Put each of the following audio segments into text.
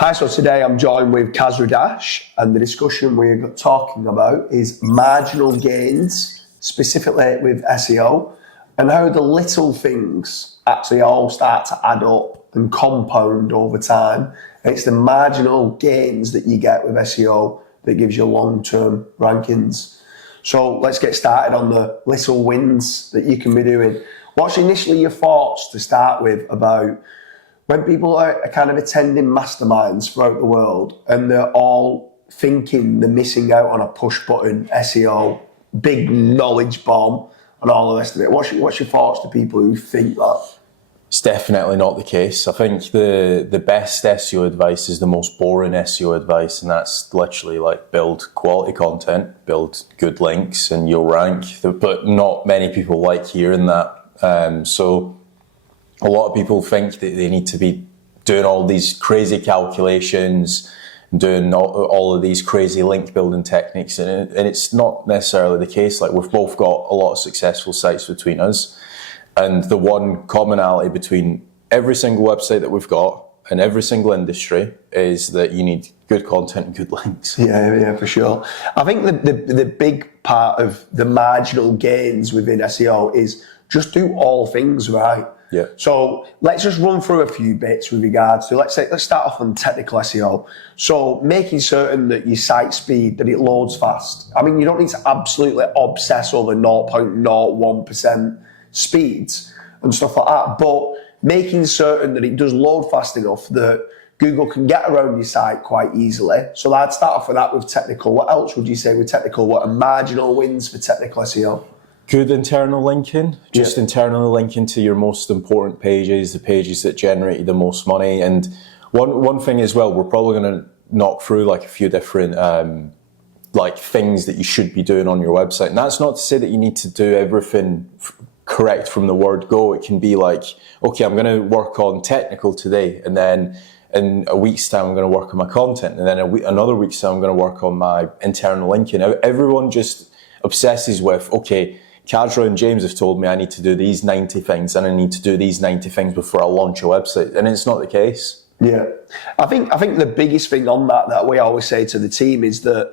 Hi, so today I'm joined with Kasra Dash, and the discussion we're talking about is marginal gains, specifically with SEO, and how the little things actually all start to add up and compound over time. It's the marginal gains that you get with SEO that gives you long-term rankings. So let's get started on the little wins that you can be doing. What's initially your thoughts to start with about when people are kind of attending masterminds throughout the world and they're all thinking they're missing out on a push button SEO, big knowledge bomb and all the rest of it? What's your thoughts to people who think that? It's definitely not the case. I think the best SEO advice is the most boring SEO advice, and that's literally like build quality content, build good links, and you'll rank. But not many people like hearing that. So a lot of people think that they need to be doing all these crazy calculations, doing all of these crazy link building techniques, and it's not necessarily the case. Like, we've both got a lot of successful sites between us, and the one commonality between every single website that we've got and every single industry is that you need good content and good links. Yeah, for sure. I think the big part of the marginal gains within SEO is just do all things right. Yeah. So let's just run through a few bits with regards to, let's start off on technical SEO. So making certain that your site speed, that it loads fast. I mean, you don't need to absolutely obsess over 0.01% speeds and stuff like that, but making certain that it does load fast enough that Google can get around your site quite easily. So I'd start off with that with technical. What else would you say with technical? What are marginal wins for technical SEO? Good internal linking, just internally linking to your most important pages, the pages that generate you the most money. And one thing as well, we're probably going to knock through like a few different like things that you should be doing on your website. And that's not to say that you need to do everything correct from the word go. It can be like, okay, I'm going to work on technical today, and then in a week's time I'm going to work on my content, and then another week's time I'm going to work on my internal linking. Everyone just obsesses with, okay, Kasra and James have told me I need to do these 90 things and I need to do these 90 things before I launch a website, and it's not the case. Yeah, I think the biggest thing on that we always say to the team is that,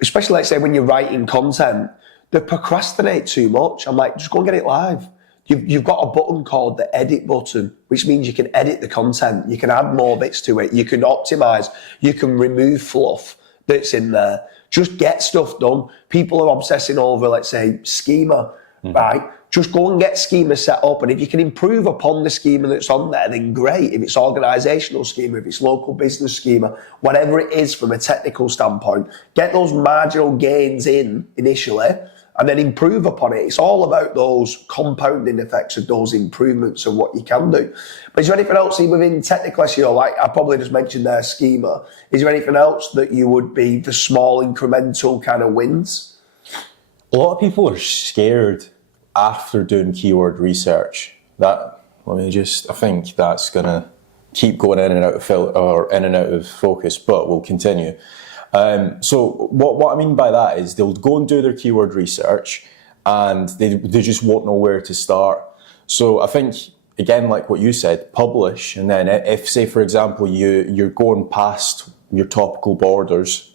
especially let's say when you're writing content, they procrastinate too much. I'm like, just go and get it live. You've got a button called the edit button, which means you can edit the content, you can add more bits to it, you can optimize, you can remove fluff that's in there. Just get stuff done. People are obsessing over, let's say, schema, right? Just go and get schema set up, and if you can improve upon the schema that's on there, then great. If it's organizational schema, if it's local business schema, whatever it is from a technical standpoint, get those marginal gains in initially, and then improve upon it. It's all about those compounding effects of those improvements of what you can do. But is there anything else within technical SEO, like I probably just mentioned there, schema, is there anything else that you would be the small incremental kind of wins? A lot of people are scared after doing keyword research. I think that's going to keep going in and out of focus, but we'll continue. So what I mean by that is they'll go and do their keyword research and they just won't know where to start. So I think, again, like what you said, publish, and then if, say, for example, you're going past your topical borders,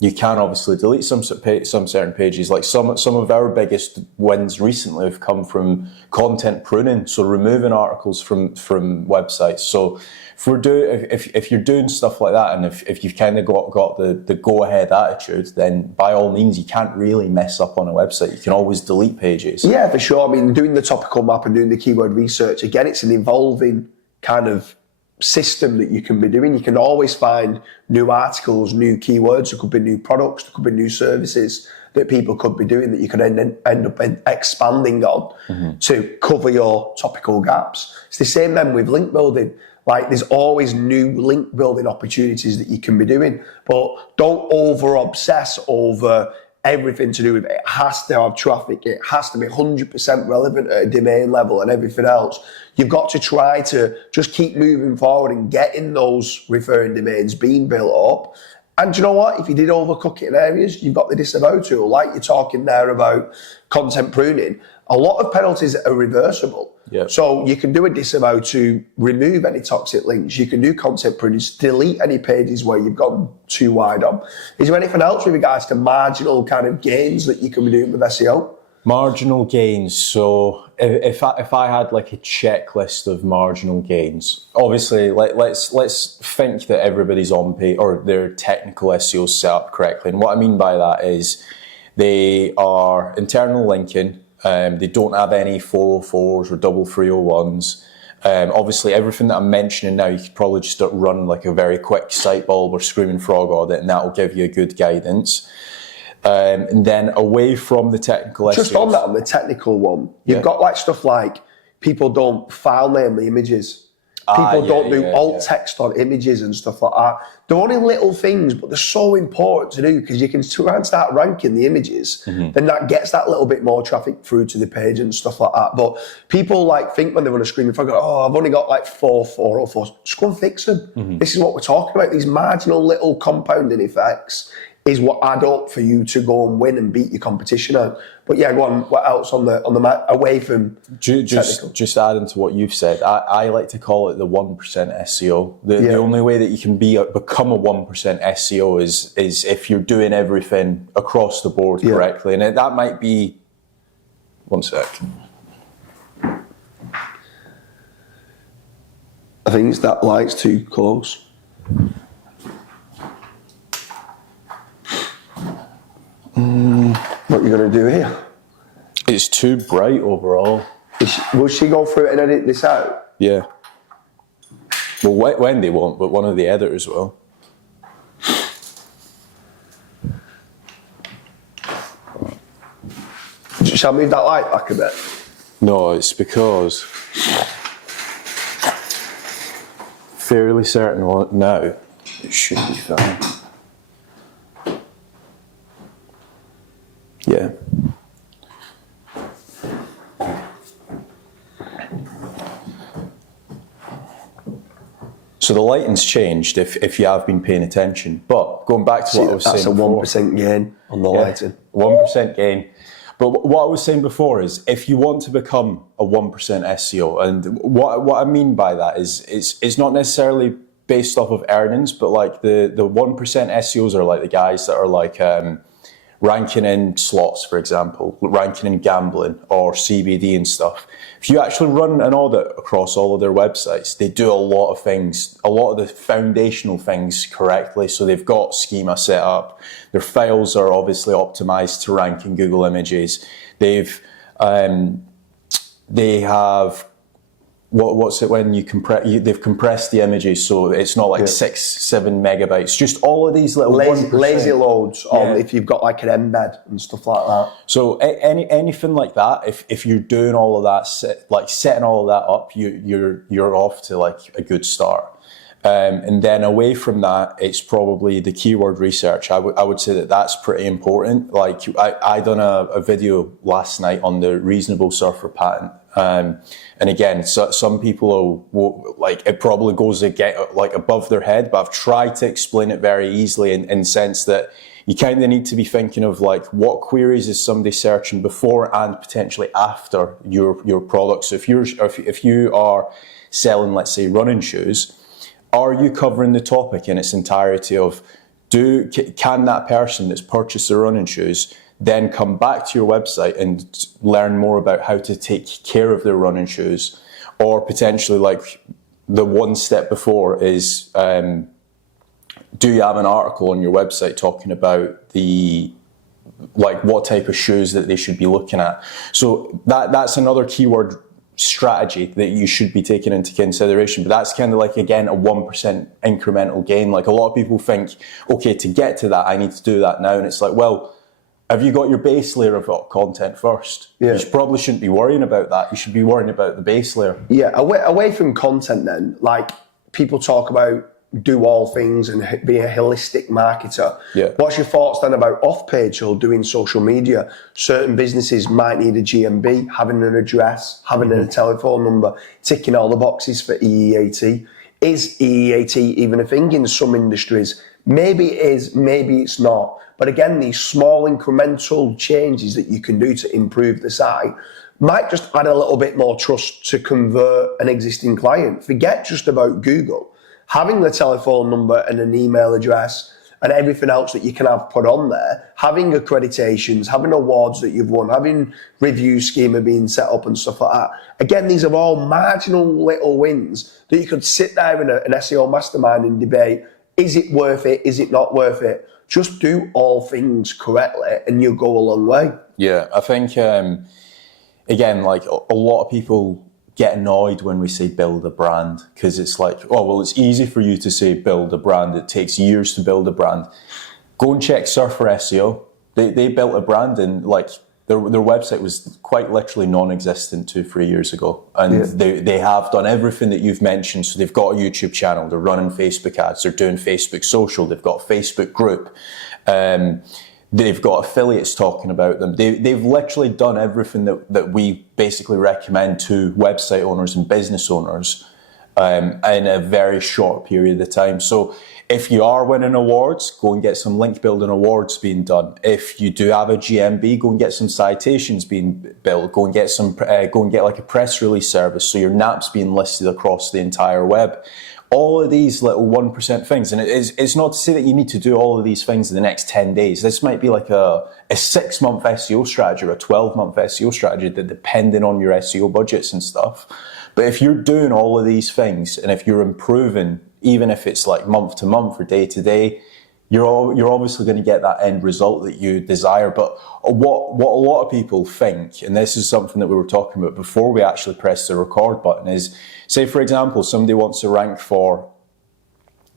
you can obviously delete some certain pages. Like some of our biggest wins recently have come from content pruning, so removing articles from websites. So if you're doing stuff like that, and if you've kind of got the go-ahead attitude, then by all means you can't really mess up on a website. You can always delete pages. Yeah, for sure. I mean, doing the topical map and doing the keyword research, again, it's an evolving kind of system that you can be doing. You can always find new articles, new keywords. There could be new products, there could be new services that people could be doing that you could end up expanding on to cover your topical gaps. It's the same then with link building. Like, there's always new link building opportunities that you can be doing, but don't over obsess over everything to do with it. It has to have traffic. It has to be 100% relevant at a domain level and everything else. You've got to try to just keep moving forward and getting those referring domains being built up. And you know what? If you did overcook it in areas, you've got the disavow tool. Like you're talking there about content pruning, a lot of penalties are reversible. Yep. So you can do a disavow to remove any toxic links. You can do content prudence, delete any pages where you've gone too wide on. Is there anything else with regards to marginal kind of gains that you can be doing with SEO? Marginal gains. So if I had like a checklist of marginal gains, obviously let's think that everybody's on page or their technical SEO set up correctly. And what I mean by that is they are internal linking. They don't have any 404s or double 301s. Obviously, everything that I'm mentioning now, you could probably just run like a very quick sight bulb or screaming frog audit, and that will give you a good guidance. And then away from the technical Just SEO, on that, on the technical one, you've got like stuff like people don't file name the images. People don't do alt text on images and stuff like that. They're only little things, but they're so important to do because you can try and start ranking the images. Then that gets that little bit more traffic through to the page and stuff like that. But people like think when they run a screen, if I go, oh, I've only got like 404s, just go and fix them. This is what we're talking about. These marginal little compounding effects is what add up for you to go and win and beat your competition out. But yeah, go on. What else on the map away from technical? Just adding to what you've said, I like to call it the 1% SEO. The only way that you can become a 1% SEO is if you're doing everything across the board correctly, and that might be. One sec. I think it's that light's too close. What are you going to do here? It's too bright overall. Will she go through it and edit this out? Yeah. Well, Wendy won't, but one of the editors will. Shall I move that light back a bit? No, it's because fairly certain now it should be fine. Yeah. So the lighting's changed if you have been paying attention. But going back to what I was saying before. That's a 1% gain on the lighting. 1% gain. But what I was saying before is if you want to become a 1% SEO, and what I mean by that is it's not necessarily based off of earnings, but like the 1% SEOs are like the guys that are like ranking in slots, for example, ranking in gambling or CBD and stuff. If you actually run an audit across all of their websites, they do a lot of things, a lot of the foundational things correctly. So they've got schema set up. Their files are obviously optimized to rank in Google Images. They have what's it when you compress? They've compressed the images so it's not like 6-7 megabytes. Just all of these little lazy loads on if you've got like an embed and stuff like that. So anything like that, if you're doing all of that, setting all of that up, you're off to like a good start. And then away from that, it's probably the keyword research. I would say that's pretty important. Like I done a video last night on the reasonable surfer patent. And again, so some people will, like it probably goes like above their head, but I've tried to explain it very easily in the sense that you kind of need to be thinking of like what queries is somebody searching before and potentially after your product. So if you are selling, let's say, running shoes, are you covering the topic in its entirety of can that person that's purchased their running shoes then come back to your website and learn more about how to take care of their running shoes? Or potentially like the one step before is, do you have an article on your website talking about what type of shoes that they should be looking at? So that's another keyword strategy that you should be taking into consideration. But that's kind of like, again, a 1% incremental gain. Like a lot of people think, okay, to get to that, I need to do that now. And it's like, well, have you got your base layer of content first? Yeah. You probably shouldn't be worrying about that. You should be worrying about the base layer. Yeah, away from content then, like people talk about do all things and be a holistic marketer. Yeah. What's your thoughts then about off-page or doing social media? Certain businesses might need a GMB, having an address, having a telephone number, ticking all the boxes for EEAT. Is EEAT even a thing in some industries? Maybe it is, maybe it's not. But again, these small incremental changes that you can do to improve the site might just add a little bit more trust to convert an existing client. Forget just about Google. Having the telephone number and an email address and everything else that you can have put on there, having accreditations, having awards that you've won, having review schema being set up and stuff like that. Again, these are all marginal little wins that you could sit there in an SEO mastermind and debate, is it worth it, is it not worth it? Just do all things correctly and you'll go a long way. Yeah, I think, again, like a lot of people get annoyed when we say build a brand, because it's like, oh, well, it's easy for you to say build a brand. It takes years to build a brand. Go and check Surfer SEO. They built a brand, and like their website was quite literally non-existent 2-3 years ago. And they have done everything that you've mentioned. So they've got a YouTube channel, they're running Facebook ads, they're doing Facebook social, they've got a Facebook group. They've got affiliates talking about them. They've literally done everything that we basically recommend to website owners and business owners in a very short period of time. So if you are winning awards, go and get some link building awards being done. If you do have a GMB, go and get some citations being built. Go and get like a press release service so your NAP's being listed across the entire web. All of these little 1% things, and it's not to say that you need to do all of these things in the next 10 days. This might be like a 6-month SEO strategy or a 12-month SEO strategy, that depending on your SEO budgets and stuff. But if you're doing all of these things, and if you're improving, even if it's like month to month or day to day, you're obviously going to get that end result that you desire. But what a lot of people think, and this is something that we were talking about before we actually press the record button, is, say, for example, somebody wants to rank for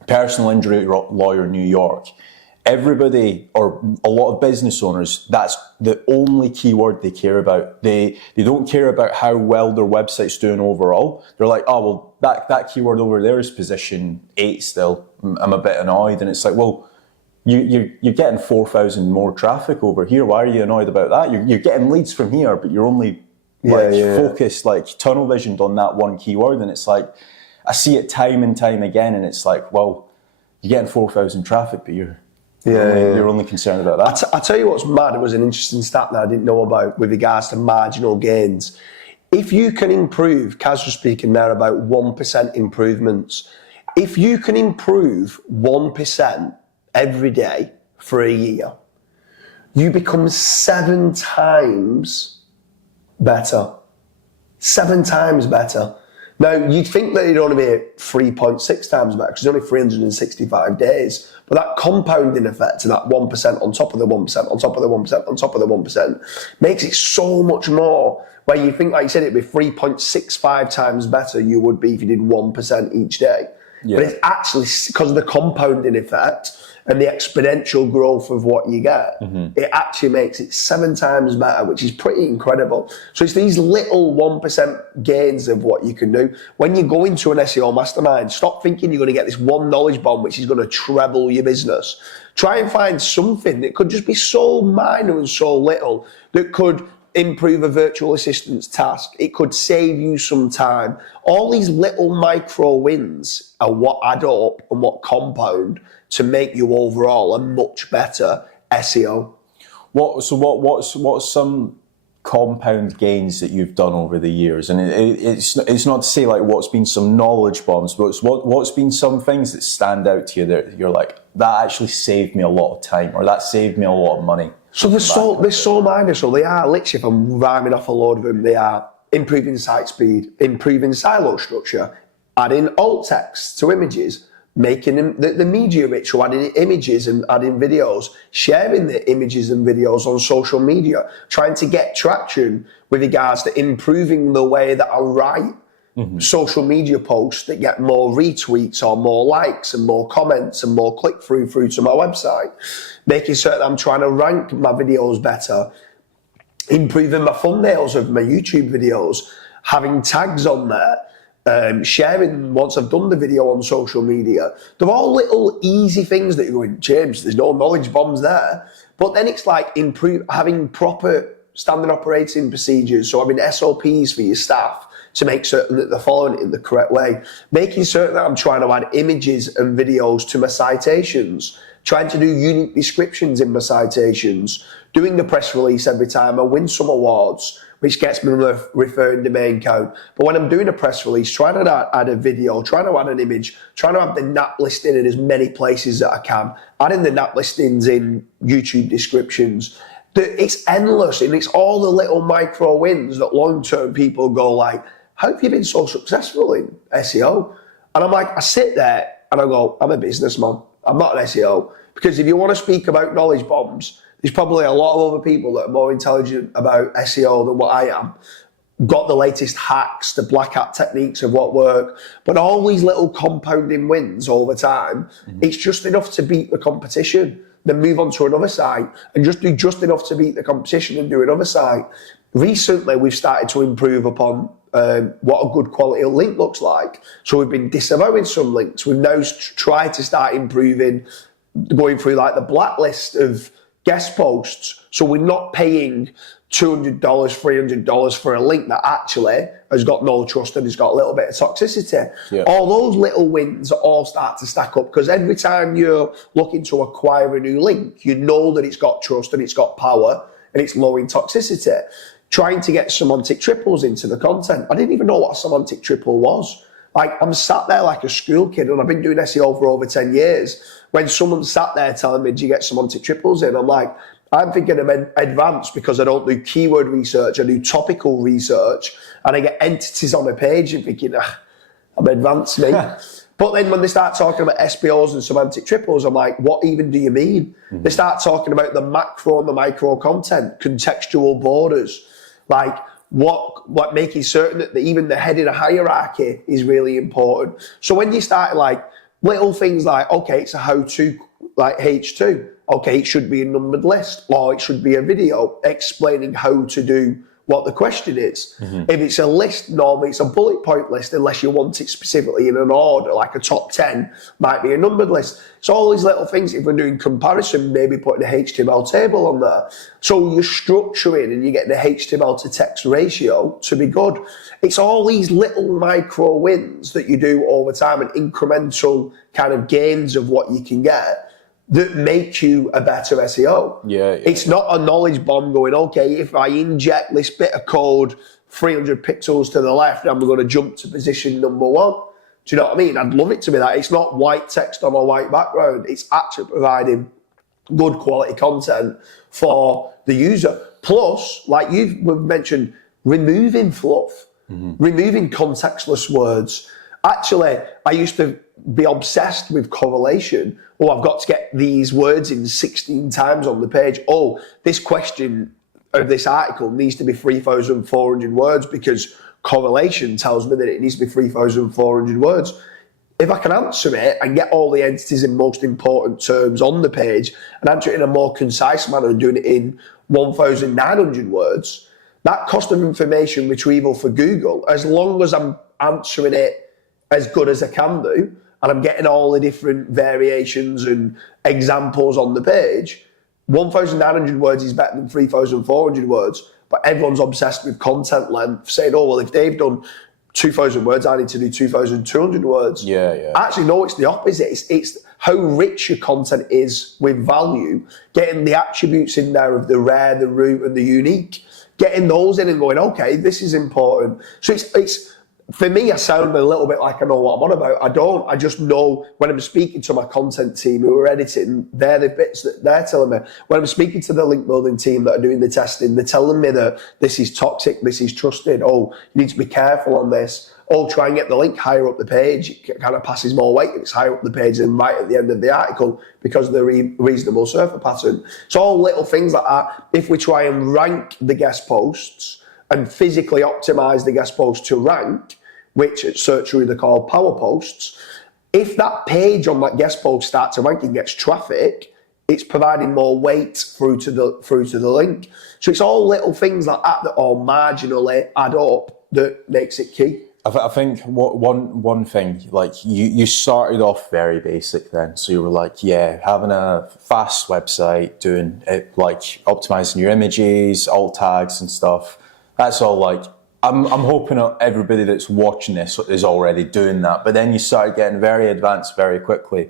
personal injury lawyer New York. Everybody, or a lot of business owners, that's the only keyword they care about. They don't care about how well their website's doing overall. They're like, oh, well, that keyword over there is position 8 still. I'm a bit annoyed. And it's like, well, you're getting 4,000 more traffic over here. Why are you annoyed about that? You're getting leads from here, but you're only focused, like tunnel visioned on that one keyword. And it's like, I see it time and time again, and it's like, well, you're getting 4,000 traffic, but you're only concerned about that. I tell you what's mad, it was an interesting stat that I didn't know about with regards to marginal gains. If you can improve, Kaz was speaking there about 1% improvements. If you can improve 1% every day for a year, you become 7 times better. 7 times better. Now, you'd think that it'd only be 3.6 times better because it's only 365 days. But that compounding effect and that 1% on top of the 1%, on top of the 1%, on top of the 1% makes it so much more. Where you think, like you said, it'd be 3.65 times better you would be if you did 1% each day. Yeah. But it's actually because of the compounding effect and the exponential growth of what you get, it actually makes it 7 times better, which is pretty incredible. So it's these little 1% gains of what you can do. When you go into an SEO mastermind, stop thinking you're going to get this one knowledge bomb which is going to treble your business. Try and find something that could just be so minor and so little that could improve a virtual assistant's task. It could save you some time. All these little micro wins are what add up and what compound to make you overall a much better SEO. What's some compound gains that you've done over the years? And it's not to say like what's been some knowledge bombs, but what's been some things that stand out to you that you're like, that actually saved me a lot of time, or that saved me a lot of money? So they're so minor. So they are literally, if I'm rhyming off a load of them, they are improving site speed, improving silo structure, adding alt text to images, making them the media rich, so adding images and adding videos, sharing the images and videos on social media, trying to get traction with regards to improving the way that I write social media posts that get more retweets or more likes and more comments and more click through to my website, making certain I'm trying to rank my videos better, improving my thumbnails of my YouTube videos, having tags on there, sharing once I've done the video on social media. They're all little easy things that you're going, James, there's no knowledge bombs there. But then it's like having proper standard operating procedures, so having SOPs for your staff to make certain that they're following it in the correct way, making certain that I'm trying to add images and videos to my citations, trying to do unique descriptions in my citations, doing the press release every time I win some awards, which gets me referring domain count. But when I'm doing a press release, trying to add a video, trying to add an image, trying to have the NAP listing in as many places that I can, adding the NAP listings in YouTube descriptions, it's endless, and it's all the little micro wins that long-term people go like, how have you been so successful in SEO? And I'm like, I sit there and I go, I'm a businessman. I'm not an SEO. Because if you want to speak about knowledge bombs, there's probably a lot of other people that are more intelligent about SEO than what I am. Got the latest hacks, the black hat techniques of what work, but all these little compounding wins over time, it's just enough to beat the competition. Then move on to another site and just do just enough to beat the competition and do another site. Recently, we've started to improve upon what a good quality link looks like. So we've been disavowing some links. We've now tried to start improving, going through like the blacklist of guest posts. So we're not paying $200, $300 for a link that actually has got no trust and has got a little bit of toxicity. Yeah. All those little wins all start to stack up, because every time you're looking to acquire a new link, you know that it's got trust and it's got power and it's low in toxicity. Trying to get semantic triples into the content. I didn't even know what a semantic triple was. Like, I'm sat there like a school kid, and I've been doing SEO for over 10 years. When someone sat there telling me, do you get semantic triples in? I'm like, I'm thinking of advanced because I don't do keyword research, I do topical research, and I get entities on a page and thinking, I'm advanced, me. But then when they start talking about SPOs and semantic triples, I'm like, what even do you mean? They start talking about the macro and the micro content, contextual borders, like what making certain that even the head in a hierarchy is really important. So when you start like little things like, okay, it's a how-to, like H2, okay, it should be a numbered list, or it should be a video explaining how to do what the question is. If it's a list, normally it's a bullet point list, unless you want it specifically in an order, like a top 10 might be a numbered list. So all these little things, if we're doing comparison, maybe putting a HTML table on there. So you're structuring and you're getting a HTML to text ratio to be good. It's all these little micro wins that you do over time and incremental kind of gains of what you can get that make you a better SEO. It's not a knowledge bomb going, okay, if I inject this bit of code 300 pixels to the left, I'm going to jump to position number 1. Do you know what I mean? I'd love it to be that. It's not white text on a white background. It's actually providing good quality content for the user. Plus, like you've mentioned, removing fluff, removing contextless words. Actually, I used to be obsessed with correlation. Oh, I've got to get these words in 16 times on the page. Oh, this question of this article needs to be 3,400 words because correlation tells me that it needs to be 3,400 words. If I can answer it and get all the entities in most important terms on the page and answer it in a more concise manner and doing it in 1,900 words, that cost of information retrieval for Google, as long as I'm answering it as good as I can do, and I'm getting all the different variations and examples on the page, 1,900 words is better than 3,400 words. But everyone's obsessed with content length, saying, oh, well, if they've done 2,000 words, I need to do 2,200 words. Actually, no, it's the opposite. It's how rich your content is with value, getting the attributes in there of the rare, the root, and the unique, getting those in and going, okay, this is important. So it's for me, I sound a little bit like I know what I'm on about. I don't. I just know when I'm speaking to my content team who are editing, they're the bits that they're telling me. When I'm speaking to the link building team that are doing the testing, they're telling me that this is toxic, this is trusted. Oh, you need to be careful on this. Oh, try and get the link higher up the page. It kind of passes more weight if it's higher up the page than right at the end of the article because of the reasonable surfer pattern. It's all little things like that. If we try and rank the guest posts and physically optimize the guest posts to rank, which at Searchery they're called power posts, if that page on that guest post starts to rank and gets traffic, it's providing more weight through to the link. So it's all little things like that all marginally add up that makes it key. I think one thing, like you started off very basic then. So you were like, yeah, having a fast website, doing it, like optimizing your images, alt tags and stuff. That's all like, I'm hoping everybody that's watching this is already doing that. But then you start getting very advanced very quickly.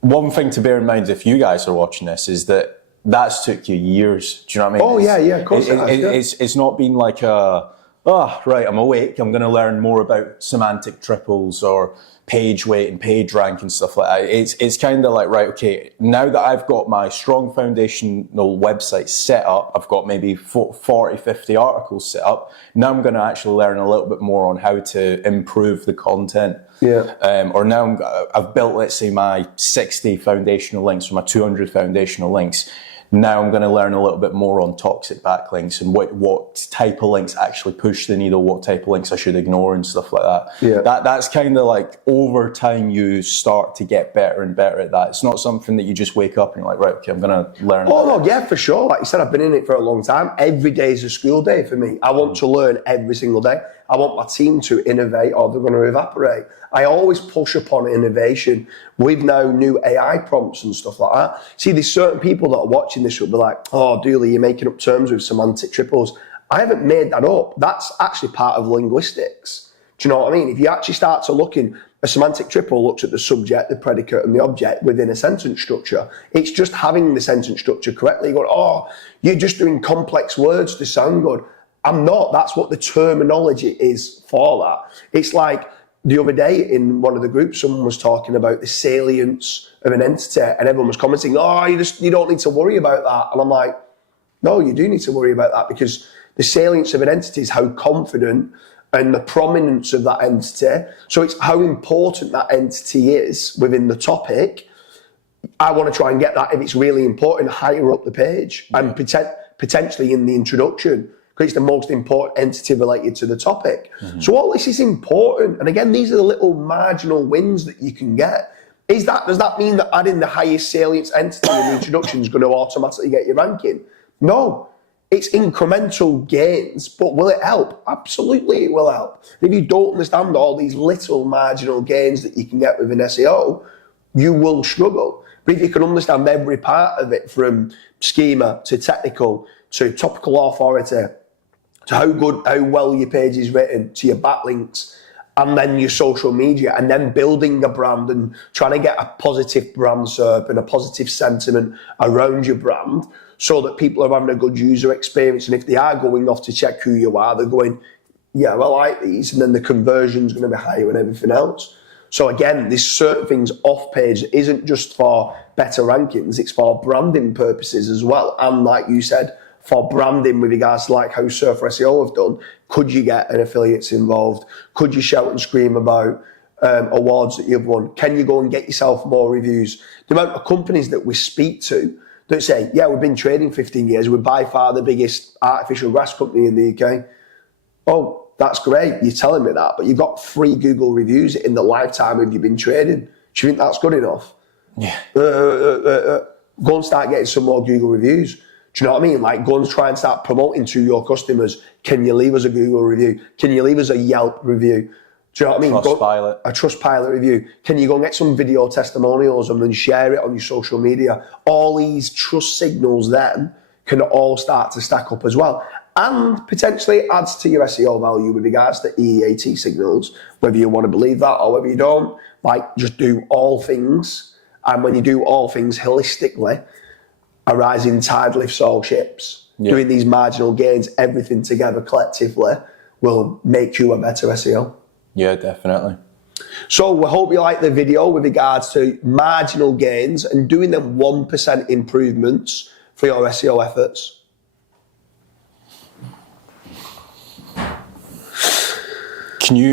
One thing to bear in mind if you guys are watching this is that that's took you years. Do you know what I mean? Oh, yeah, of course it has, It's not been like right, I'm awake, I'm going to learn more about semantic triples or page weight and page rank and stuff like that. It's kind of like, right, okay, now that I've got my strong foundational website set up, I've got maybe 40, 50 articles set up, now I'm going to actually learn a little bit more on how to improve the content. Yeah. Or now I've built, let's say, my 60 foundational links or my 200 foundational links. Now I'm going to learn a little bit more on toxic backlinks and what type of links actually push the needle, what type of links I should ignore and stuff like that. Yeah. That's kind of like over time you start to get better and better at that. It's not something that you just wake up and you're like, right, okay, I'm going to learn. Oh, no, yeah, for sure. Like you said, I've been in it for a long time. Every day is a school day for me. I want to learn every single day. I want my team to innovate or they're going to evaporate. I always push upon innovation with now new AI prompts and stuff like that. See, there's certain people that are watching this will be like, oh, Dooley, you're making up terms with semantic triples. I haven't made that up. That's actually part of linguistics. Do you know what I mean? If you actually start to look in, a semantic triple looks at the subject, the predicate, and the object within a sentence structure. It's just having the sentence structure correctly. You're going, oh, you're just doing complex words to sound good. I'm not. That's what the terminology is for that. It's like the other day in one of the groups, someone was talking about the salience of an entity and everyone was commenting, oh, you don't need to worry about that. And I'm like, no, you do need to worry about that because the salience of an entity is how confident and the prominence of that entity. So it's how important that entity is within the topic. I want to try and get that, if it's really important, higher up the page and potentially in the introduction, because it's the most important entity related to the topic. So all this is important. And again, these are the little marginal wins that you can get. Does that mean that adding the highest salience entity in the introduction is going to automatically get your ranking? No, it's incremental gains, but will it help? Absolutely it will help. If you don't understand all these little marginal gains that you can get within SEO, you will struggle. But if you can understand every part of it, from schema to technical to topical authority, to how well your page is written, to your backlinks, and then your social media, and then building a brand and trying to get a positive brand SERP and a positive sentiment around your brand so that people are having a good user experience. And if they are going off to check who you are, they're going, yeah, well, I like these. And then the conversion's going to be higher and everything else. So again, there's certain things off page that isn't just for better rankings, it's for branding purposes as well. And like you said, for branding with regards to like how Surfer SEO have done, could you get an affiliates involved? Could you shout and scream about awards that you've won? Can you go and get yourself more reviews? The amount of companies that we speak to that say, yeah, we've been trading 15 years, we're by far the biggest artificial grass company in the UK. Oh, that's great, you're telling me that, but you've got 3 Google reviews in the lifetime of you've been trading. Do you think that's good enough? Yeah. Go and start getting some more Google reviews. Do you know what I mean? Like, go and try and start promoting to your customers. Can you leave us a Google review? Can you leave us a Yelp review? Do you know what I mean? Trustpilot. A Trustpilot review. Can you go and get some video testimonials and then share it on your social media? All these trust signals then can all start to stack up as well. And potentially adds to your SEO value with regards to EEAT signals, whether you want to believe that or whether you don't. Like, just do all things. And when you do all things holistically, a rising tide lifts all ships. Yeah. Doing these marginal gains, everything together collectively, will make you a better SEO. Yeah, definitely. So we hope you like the video with regards to marginal gains and doing them 1% improvements for your SEO efforts. Can you